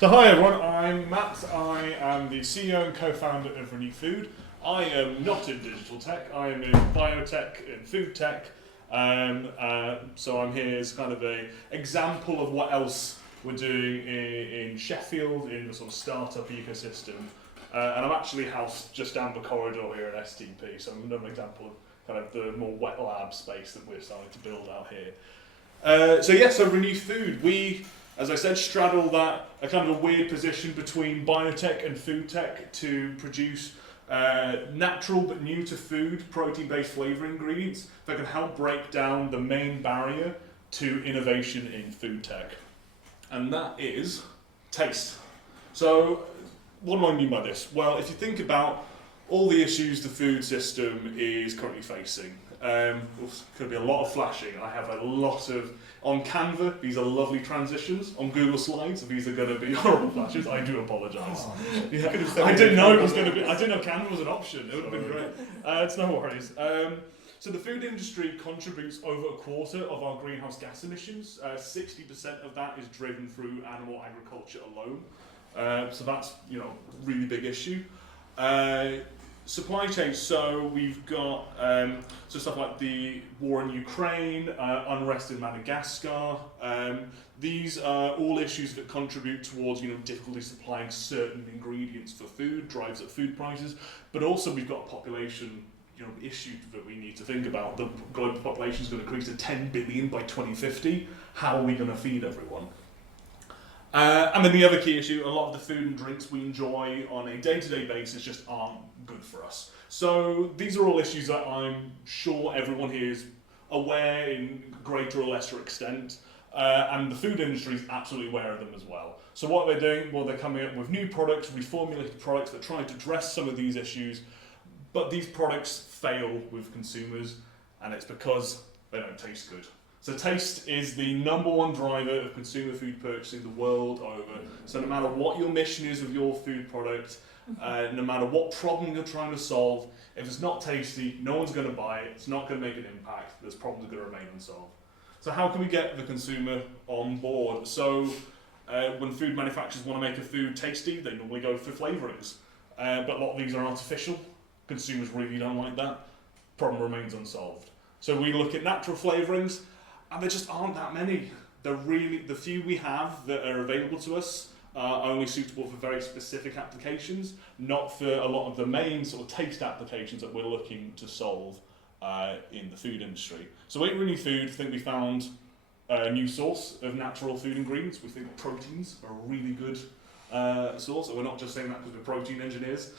So hi everyone, I'm Matt. I am the CEO and co-founder of ReNewFood. I am not in digital tech, I am in biotech and food tech. So I'm here as kind of an example of what else we're doing in Sheffield, in the sort of startup ecosystem. And I'm actually housed just down the corridor here at STP, so I'm another example of kind of the more wet lab space that we're starting to build out here. So ReNewFood, we, as I said, straddle that a kind of a weird position between biotech and food tech to produce natural but new to food protein-based flavour ingredients that can help break down the main barrier to innovation in food tech, and that is taste. So what do I mean by this? Well, if you think about all the issues the food system is currently facing, there's going to be a lot of flashing. I have a lot of, on Canva, these are lovely transitions. On Google Slides, these are going to be horrible flashes. I do apologise. Yeah, I didn't know it was going to be, I didn't know Canva was an option. It would have been great. It's no worries. So the food industry contributes over a quarter of our greenhouse gas emissions. 60% of that is driven through animal agriculture alone. So that's, really big issue. Supply chain, so we've got stuff like the war in Ukraine, unrest in Madagascar. These are all issues that contribute towards difficulty supplying certain ingredients for food, drives up food prices. But also we've got a population issue that we need to think about. The global population is going to increase to 10 billion by 2050. How are we going to feed everyone? And then the other key issue, a lot of the food and drinks we enjoy on a day-to-day basis just aren't good for us. So these are all issues that I'm sure everyone here is aware in greater or lesser extent, and the food industry is absolutely aware of them as well. So what they're doing, well, they're coming up with new products, reformulated products that try to address some of these issues, but these products fail with consumers, and it's because they don't taste good. So taste is the number one driver of consumer food purchasing the world over. So no matter what your mission is with your food product, no matter what problem you're trying to solve, if it's not tasty, no one's going to buy it, it's not going to make an impact, this problem's going to remain unsolved. So how can we get the consumer on board? So when food manufacturers want to make a food tasty, they normally go for flavourings. But a lot of these are artificial. Consumers really don't like that. Problem remains unsolved. So we look at natural flavourings, and there just aren't that many. The few we have that are available to us are only suitable for very specific applications, not for a lot of the main sort of taste applications that we're looking to solve in the food industry. So at ReNewFood, I think we found a new source of natural food ingredients. We think proteins are a really good source, and we're not just saying that because we're protein engineers.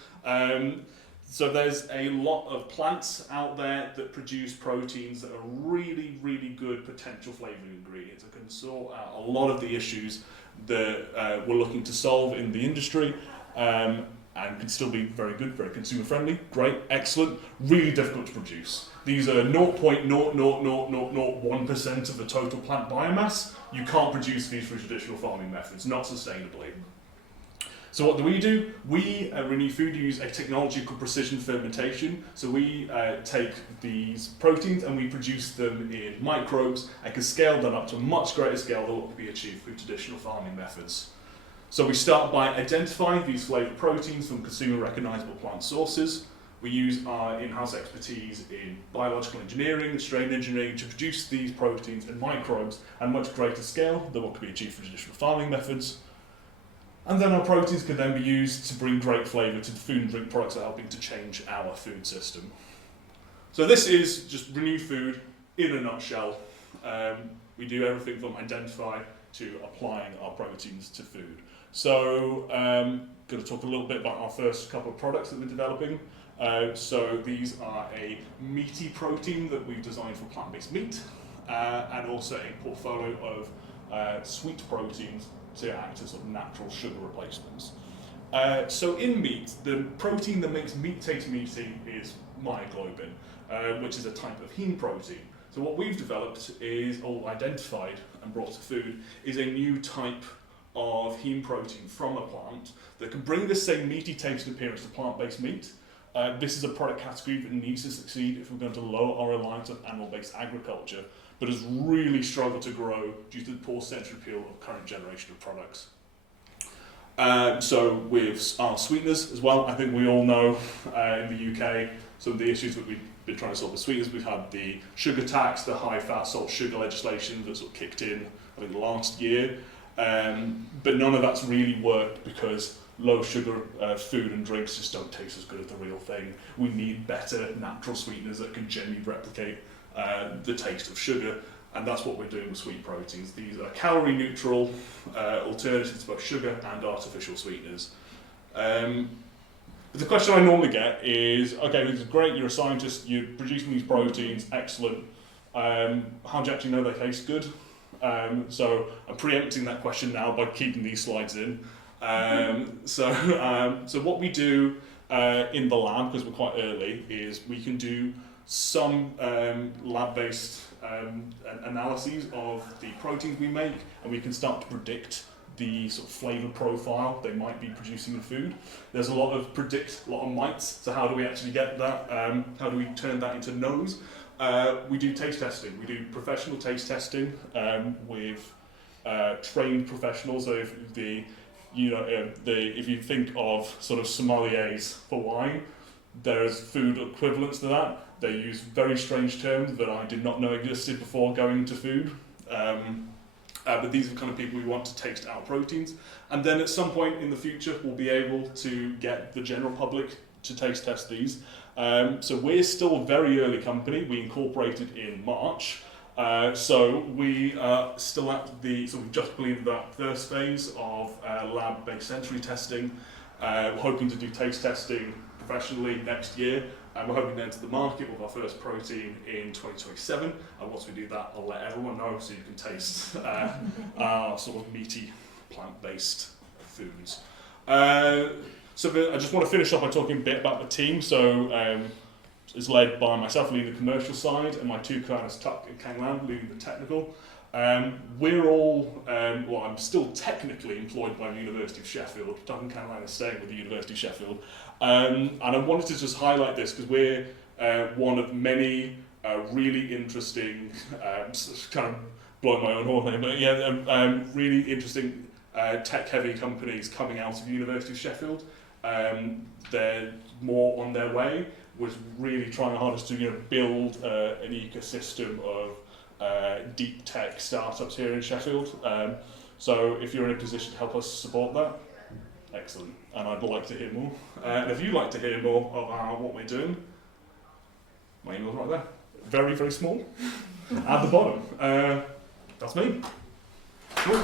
So there's a lot of plants out there that produce proteins that are really, really good potential flavouring ingredients that can sort out a lot of the issues that we're looking to solve in the industry, and can still be very good, very consumer friendly, great, excellent, really difficult to produce. These are 0.00001% of the total plant biomass. You can't produce these through traditional farming methods, not sustainably. So what do? We at ReNewFood use a technology called precision fermentation. So we take these proteins and we produce them in microbes and can scale them up to a much greater scale than what could be achieved through traditional farming methods. So we start by identifying these flavoured proteins from consumer recognisable plant sources. We use our in-house expertise in biological engineering, strain engineering to produce these proteins in microbes at a much greater scale than what could be achieved through traditional farming methods. And then our proteins can then be used to bring great flavour to the food and drink products that are helping to change our food system. So this is just ReNewFood in a nutshell. We do everything from identify to applying our proteins to food. So I'm going to talk a little bit about our first couple of products that we're developing. So these are a meaty protein that we've designed for plant-based meat, and also a portfolio of sweet proteins to act as sort of natural sugar replacements. So in meat, the protein that makes meat taste meaty is myoglobin, which is a type of heme protein. So what we've developed is, or identified and brought to food, is a new type of heme protein from a plant that can bring the same meaty taste and appearance to plant-based meat. This is a product category that needs to succeed if we're going to lower our reliance on animal-based agriculture, but has really struggled to grow due to the poor sensory appeal of current generation of products. So with our sweeteners as well, I think we all know in the UK some of the issues that we've been trying to solve with sweeteners. We've had the sugar tax, the high fat salt sugar legislation that sort of kicked in, I think, last year. But none of that's really worked because low sugar food and drinks just don't taste as good as the real thing. We need better natural sweeteners that can genuinely replicate the taste of sugar, and that's what we're doing with sweet proteins. These are calorie neutral alternatives to both sugar and artificial sweeteners. The question I normally get is, okay, this is great, you're a scientist, you're producing these proteins, excellent. How do you actually know they taste good? So I'm preempting that question now by keeping these slides in. So what we do in the lab, because we're quite early, is we can do some lab-based analyses of the proteins we make, and we can start to predict the sort of flavour profile they might be producing in food. There's a lot of mights, so how do we actually get that? How do we turn that into no's? We do taste testing. We do professional taste testing with trained professionals. So if you think of sort of sommeliers for wine, there's food equivalents to that. They use very strange terms that I did not know existed before going into food. But these are the kind of people we want to taste our proteins. And then at some point in the future, we'll be able to get the general public to taste test these. So we're still a very early company. We incorporated in March. So we are still at so we've just completed that first phase of lab-based sensory testing. We're hoping to do taste testing professionally next year. And we're hoping to enter the market with our first protein in 2027. And once we do that, I'll let everyone know so you can taste our sort of meaty plant-based foods. So I just want to finish up by talking a bit about the team. So it's led by myself leading the commercial side, and my two co-founders, Tuck and Kang Lam, leading the technical. We're all, I'm still technically employed by the University of Sheffield. Tuck and Kang Lam is staying with the University of Sheffield. And I wanted to just highlight this because we're one of many really interesting, kind of blowing my own horn here, but yeah, really interesting tech-heavy companies coming out of the University of Sheffield. They're more on their way. We're really trying our hardest to build an ecosystem of deep tech startups here in Sheffield. So if you're in a position to help us support that, excellent. And I'd like to hear more. And if you'd like to hear more of what we're doing, my email's right there. Very, very small. At the bottom. That's me. Cool.